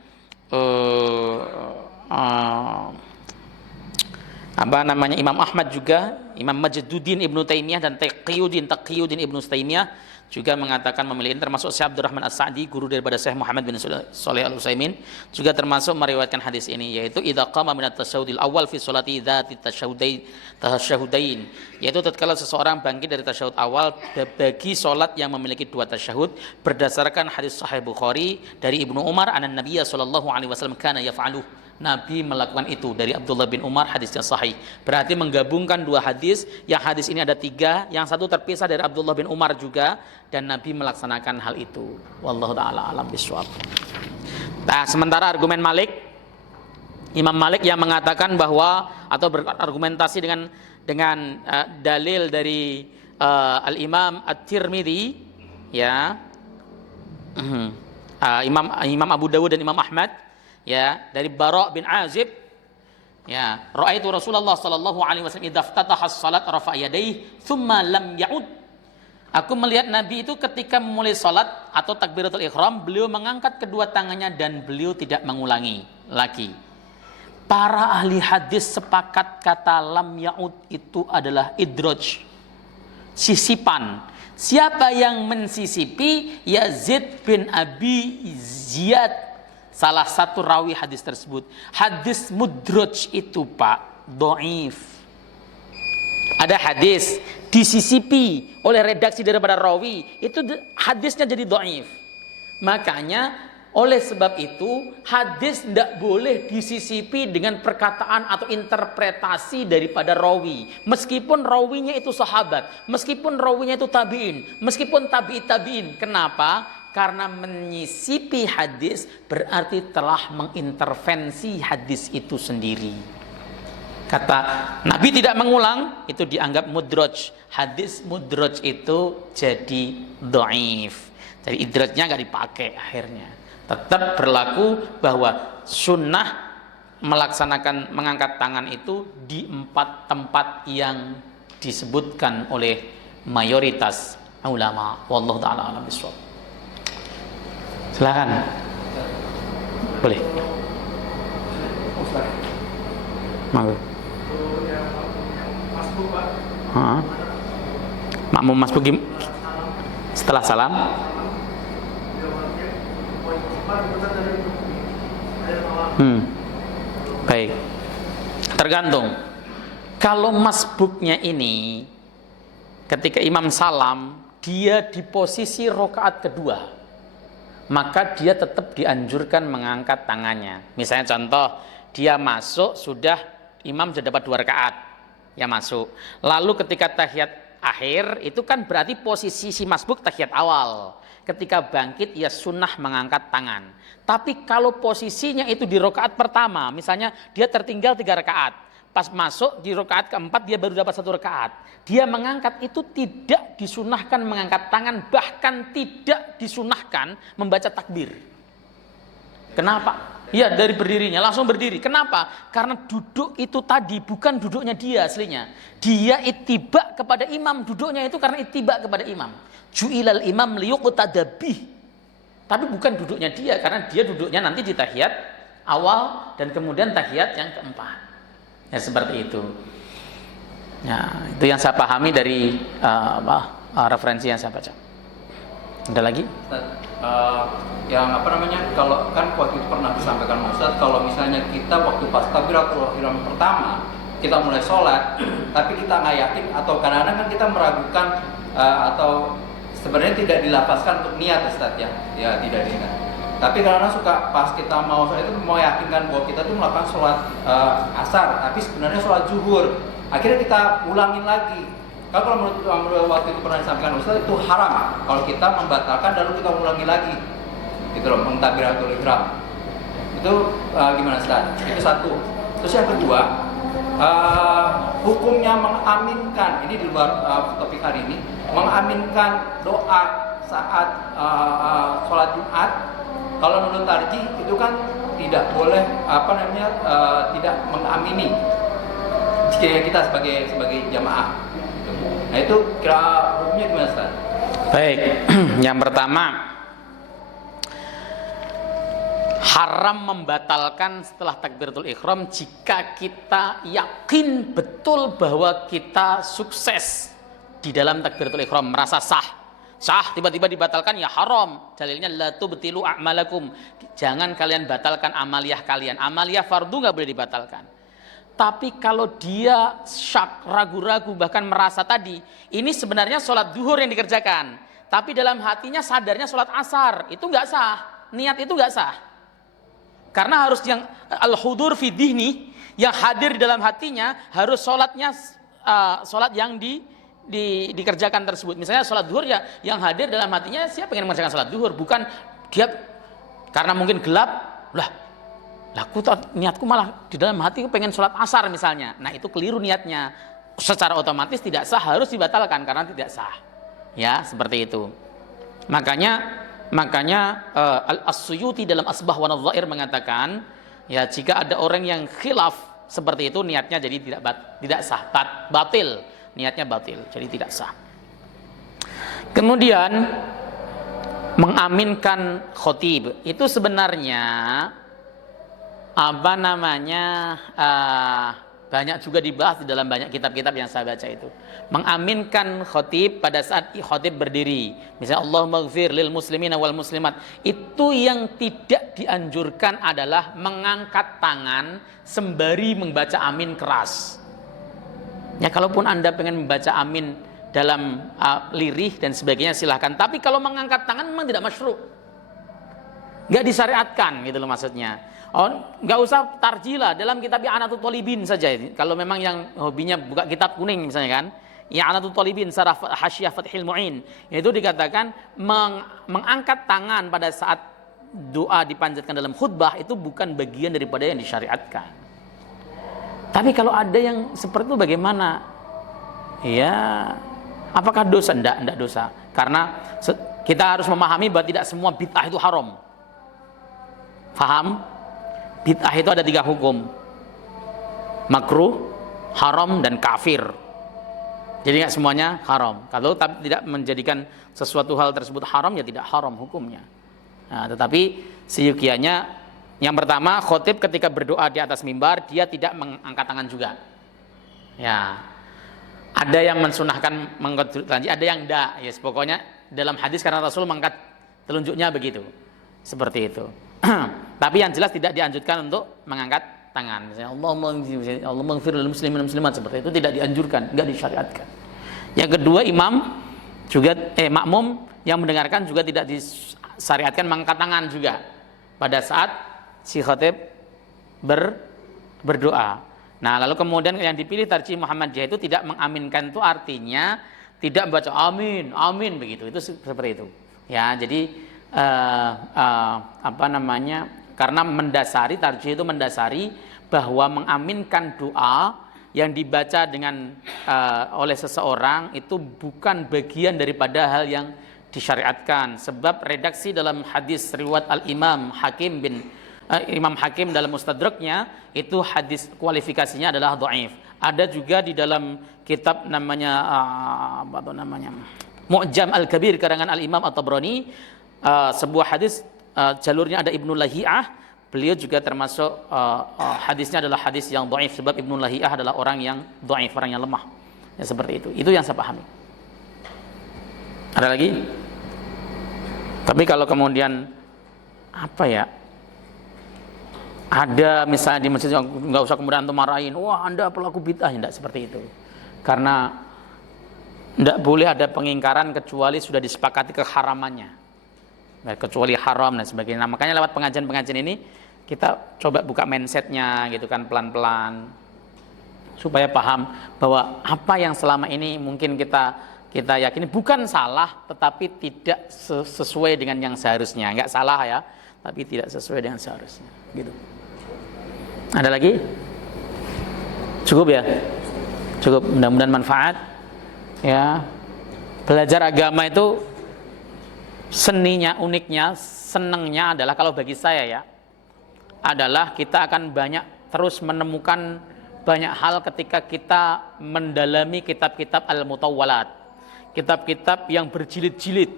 Imam Ahmad juga, Imam Majduddin Ibnu Taimiyah dan Taqiyuddin Ibnu Taimiyah juga mengatakan memilih ini, termasuk Syekh Abdurrahman As-Sa'di, guru daripada Syekh Muhammad bin Shalih Al-Utsaimin, juga termasuk meriwayatkan hadis ini, yaitu idza qama min at-tasyahhudil awal fi sholati dzati tasyahhudain, yaitu tatkala seseorang bangkit dari tasyahud awal bagi salat yang memiliki 2 tasyahud, berdasarkan hadis sahih Bukhari dari Ibnu Umar anan Nabiyya sallallahu alaihi wasallam kana yaf'aluh, Nabi melakukan itu, dari Abdullah bin Umar, hadisnya sahih. Berarti menggabungkan 2 hadis, yang hadis ini ada 3, yang satu terpisah dari Abdullah bin Umar juga, dan Nabi melaksanakan hal itu. Wallahu ta'ala alam bishawab. Nah, sementara argumen Malik, Imam Malik yang mengatakan bahwa atau berargumentasi dengan dalil dari Al-Imam At-Tirmidzi, ya, Imam Abu Dawud dan Imam Ahmad, ya, dari Bara' bin Azib, ya, ra'aitu Rasulullah sallallahu alaihi wasallam idza iftataha as-salat rafa'a yadayhi thumma lam ya'ud. Aku melihat Nabi itu ketika memulai salat atau takbiratul ihram, beliau mengangkat kedua tangannya dan beliau tidak mengulangi lagi. Para ahli hadis sepakat kata lam ya'ud itu adalah idraj, sisipan. Siapa yang mensisipi? Yazid bin Abi Ziyad, salah satu rawi hadis tersebut. Hadis mudraj itu, Pak, dhaif. Ada hadis disisipi oleh redaksi daripada rawi, itu hadisnya jadi dhaif. Makanya oleh sebab itu hadis tidak boleh disisipi dengan perkataan atau interpretasi daripada rawi. Meskipun rawinya itu sahabat, meskipun rawinya itu tabi'in, meskipun tabi'in. Kenapa? Karena menyisipi hadis berarti telah mengintervensi hadis itu sendiri. Kata Nabi tidak mengulang, itu dianggap mudraj. Hadis mudraj itu jadi dhaif. Jadi idrajnya nggak dipakai akhirnya. Tetap berlaku bahwa sunnah melaksanakan mengangkat tangan itu di 4 tempat yang disebutkan oleh mayoritas ulama. Wallahu ta'ala a'lam bishawab. Silakan. Boleh. Mau. Makmum masbuk setelah salam. Baik. Tergantung. Kalau masbuknya ini ketika imam salam, dia di posisi rakaat kedua, maka dia tetap dianjurkan mengangkat tangannya. Misalnya contoh, dia masuk sudah imam sudah dapat 2 rakaat, ya masuk. Lalu ketika tahiyat akhir itu kan berarti posisi si masbuk tahiyat awal. Ketika bangkit ya sunnah mengangkat tangan. Tapi kalau posisinya itu di rakaat pertama, misalnya dia tertinggal 3 rakaat, pas masuk di rakaat keempat dia baru dapat 1 rakaat, dia mengangkat itu tidak disunahkan mengangkat tangan, bahkan tidak disunahkan membaca takbir. Kenapa? Ya, dari berdirinya langsung berdiri. Kenapa? Karena duduk itu tadi bukan duduknya dia aslinya. Dia ittiba kepada imam, duduknya itu karena ittiba kepada imam. Ju'ilal imam liyuqtada bih. Tapi bukan duduknya dia, karena dia duduknya nanti di tahiyat awal dan kemudian tahiyat yang keempat. Ya seperti itu. Ya, itu yang saya pahami dari referensi yang saya baca. Ada lagi? Kalau kan waktu itu pernah disampaikan Ustaz, kalau misalnya kita waktu pas takbiratul ihram pertama kita mulai sholat, tapi kita nggak yakin atau kadang-kadang kan kita meragukan atau sebenarnya tidak dilapaskan untuk niat Ustaz, ya tidak diingat. Tapi kadang-kadang suka pas kita mau sholat itu mau yakinkan bahwa kita tuh melakukan sholat asar, tapi sebenarnya sholat zuhur. Akhirnya kita ulangin lagi. Kalau menurut waktu itu pernah disampaikan Ustaz, itu haram kalau kita membatalkan lalu kita ulangi lagi, gitu loh, takbiratul ihram. Itu gimana Ustaz? Itu satu. Terus yang kedua, hukumnya mengaminkan, ini di luar topik hari ini, mengaminkan doa saat sholat Jumat. Kalau menurut tarjih itu kan tidak boleh tidak mengamini jika kita sebagai jamaah. Nah itu kira hukumnya gimana Ustaz? Baik, yang pertama, haram membatalkan setelah takbiratul ihram jika kita yakin betul bahwa kita sukses di dalam takbiratul ihram, merasa sah tiba-tiba dibatalkan, ya haram. Dalilnya la tubtilu a'malakum, jangan kalian batalkan amaliyah kalian. Amaliyah fardu nggak boleh dibatalkan. Tapi kalau dia syak, ragu-ragu, bahkan merasa tadi ini sebenarnya sholat duhur yang dikerjakan, tapi dalam hatinya sadarnya sholat asar, itu nggak sah. Niat itu nggak sah. Karena harus yang al-hudur fi dhihni, yang hadir di dalam hatinya harus sholatnya sholat yang dikerjakan tersebut. Misalnya sholat duhur, ya yang hadir dalam hatinya siapa yang mengerjakan sholat duhur, bukan dia karena mungkin gelap, niatku malah di dalam hati pengen sholat asar misalnya. Nah itu keliru niatnya, secara otomatis tidak sah, harus dibatalkan karena tidak sah. Ya seperti itu. Makanya As-Suyuti dalam Asbah wa Nadzair mengatakan, ya jika ada orang yang khilaf seperti itu, niatnya jadi tidak sah, batil, niatnya batil, jadi tidak sah. Kemudian mengaminkan khotib itu sebenarnya banyak juga dibahas di dalam banyak kitab-kitab yang saya baca itu. Mengaminkan khotib pada saat khotib berdiri, misalnya Allahumma ighfir lil muslimina wal muslimat, itu yang tidak dianjurkan adalah mengangkat tangan sembari membaca amin keras. Ya kalaupun Anda pengen membaca amin dalam lirih dan sebagainya silahkan, tapi kalau mengangkat tangan memang tidak masyru', nggak disyariatkan gitu loh maksudnya. Nggak usah tarjilah, dalam kitab I'anatul Thalibin saja. Kalau memang yang hobinya buka kitab kuning misalnya kan, I'anatul Thalibin sarah Hasyiah Fathil Mu'in, itu dikatakan mengangkat tangan pada saat doa dipanjatkan dalam khutbah itu bukan bagian daripada yang disyariatkan. Tapi kalau ada yang seperti itu bagaimana? Ya, apakah dosa? Enggak dosa. Karena kita harus memahami bahwa tidak semua bid'ah itu haram. Faham? Bid'ah itu ada 3 hukum: makruh, haram, dan kafir. Jadi nggak semuanya haram. Kalau tidak menjadikan sesuatu hal tersebut haram, ya tidak haram hukumnya. Nah, tetapi seyukianya, yang pertama, khotib ketika berdoa di atas mimbar dia tidak mengangkat tangan juga. Ya, ada yang mensunahkan mengangkat tangan, ada yang enggak. Ya, pokoknya dalam hadis karena Rasul mengangkat telunjuknya begitu, seperti itu. Tapi yang jelas tidak dianjurkan untuk mengangkat tangan. Misalnya Allahumma ighfir lil muslimin muslimat, seperti itu tidak dianjurkan, enggak disyariatkan. Yang kedua, makmum yang mendengarkan juga tidak disyariatkan mengangkat tangan juga pada saat si khatib berdoa. Nah, lalu kemudian yang dipilih tarjih Muhammadiyah itu tidak mengaminkan, itu artinya tidak membaca amin begitu. Itu seperti itu. Ya, jadi karena tarjih itu mendasari bahwa mengaminkan doa yang dibaca oleh seseorang itu bukan bagian daripada hal yang disyariatkan, sebab redaksi dalam hadis riwayat Imam Hakim dalam Mustadraknya itu hadis kualifikasinya adalah dhaif. Ada juga di dalam kitab namanya Mu'jam Al-Kabir karangan Al-Imam At-Tabrani, sebuah hadis jalurnya ada Ibnu Lahiyah, beliau juga termasuk hadisnya adalah hadis yang dhaif, sebab Ibnu Lahiyah adalah orang yang dhaif, orang yang lemah. Ya seperti itu yang saya pahami. Ada lagi? Tapi kalau kemudian ada misalnya di masjid, nggak usah kemudian antum marahin, wah Anda pelaku bid'ah, tidak seperti itu. Karena tidak boleh ada pengingkaran kecuali sudah disepakati keharamannya, kecuali haram dan sebagainya. Nah, makanya lewat pengajian-pengajian ini kita coba buka mindsetnya gitu kan, pelan-pelan supaya paham bahwa apa yang selama ini mungkin kita yakini bukan salah, tetapi tidak sesuai dengan yang seharusnya. Enggak salah ya, tapi tidak sesuai dengan seharusnya. Gitu. Ada lagi? Cukup ya? Cukup. Mudah-mudahan manfaat. Ya. Belajar agama itu seninya, uniknya, senengnya adalah, kalau bagi saya ya, adalah kita akan banyak terus menemukan banyak hal ketika kita mendalami kitab-kitab al-mutawwalat, kitab-kitab yang berjilid-jilid,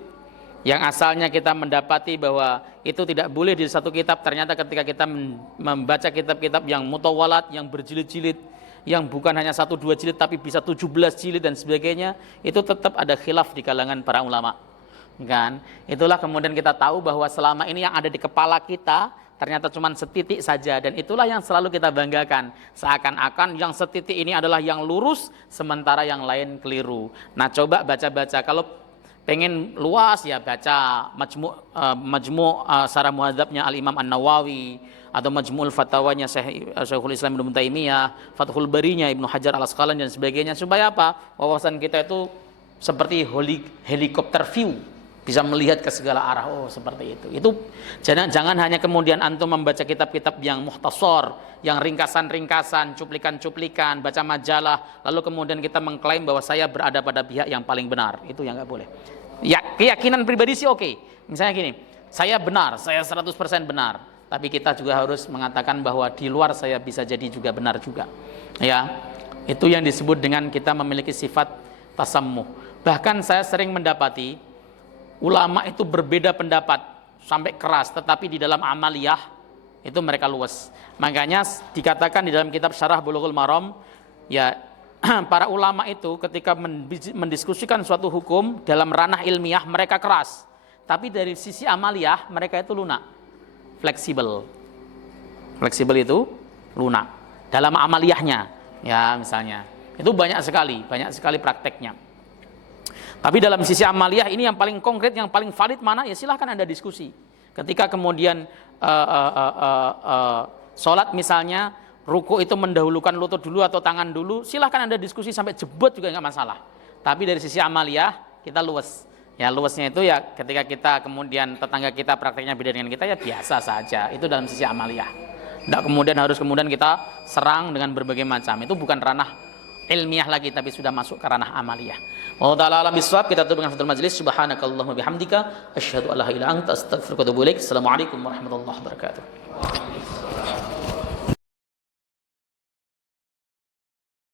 yang asalnya kita mendapati bahwa itu tidak boleh di satu kitab, ternyata ketika kita membaca kitab-kitab yang mutawwalat, yang berjilid-jilid, yang bukan hanya 1-2 jilid tapi bisa 17 jilid dan sebagainya, itu tetap ada khilaf di kalangan para ulama, kan? Itulah kemudian kita tahu bahwa selama ini yang ada di kepala kita ternyata cuma setitik saja, dan itulah yang selalu kita banggakan, seakan-akan yang setitik ini adalah yang lurus sementara yang lain keliru. Nah, coba baca-baca, kalau pengen luas ya baca Majmu' Syarah Muhadzabnya Al-Imam An-Nawawi, atau Majmu'ul Fatawanya Syekhul Islam Ibnu Taimiyah, Fathul Barinya Ibnu Hajar Al-Asqalani dan sebagainya, supaya apa? Wawasan kita itu seperti helikopter view, bisa melihat ke segala arah. Oh, seperti itu. Itu jangan hanya kemudian antum membaca kitab-kitab yang mukhtasar, yang ringkasan-ringkasan, cuplikan-cuplikan, baca majalah, lalu kemudian kita mengklaim bahwa saya berada pada pihak yang paling benar. Itu yang nggak boleh. Ya, keyakinan pribadi sih oke. Misalnya gini, saya benar, saya 100% benar. Tapi kita juga harus mengatakan bahwa di luar saya bisa jadi juga benar juga. Ya, itu yang disebut dengan kita memiliki sifat tasammuh. Bahkan saya sering mendapati ulama itu berbeda pendapat sampai keras, tetapi di dalam amaliyah itu mereka luas. Makanya dikatakan di dalam kitab Syarah Bulughul Maram, ya, para ulama itu ketika mendiskusikan suatu hukum dalam ranah ilmiah mereka keras, tapi dari sisi amaliyah mereka itu lunak, fleksibel. Fleksibel itu lunak dalam amaliyahnya, ya, misalnya. Itu banyak sekali prakteknya. Tapi dalam sisi amaliyah ini yang paling konkret, yang paling valid mana? Ya silahkan Anda diskusi. Ketika kemudian sholat misalnya, ruku itu mendahulukan lutut dulu atau tangan dulu, silahkan Anda diskusi sampai jebot juga nggak masalah. Tapi dari sisi amaliyah kita luas. Ya, luasnya itu ya ketika kita kemudian tetangga kita prakteknya beda dengan kita, ya biasa saja. Itu dalam sisi amaliyah. Tidak kemudian harus kita serang dengan berbagai macam. Itu bukan ranah ilmiah lagi, tapi sudah masuk ke ranah amaliyah. Wallahu ta'ala a'lam bishawab. Kita tutup dengan fathul majlis. Subhanakallahumma bihamdika asyhadu an la ilaha illa anta astaghfiruka wa atubu ilaik. Assalamualaikum warahmatullahi wabarakatuh.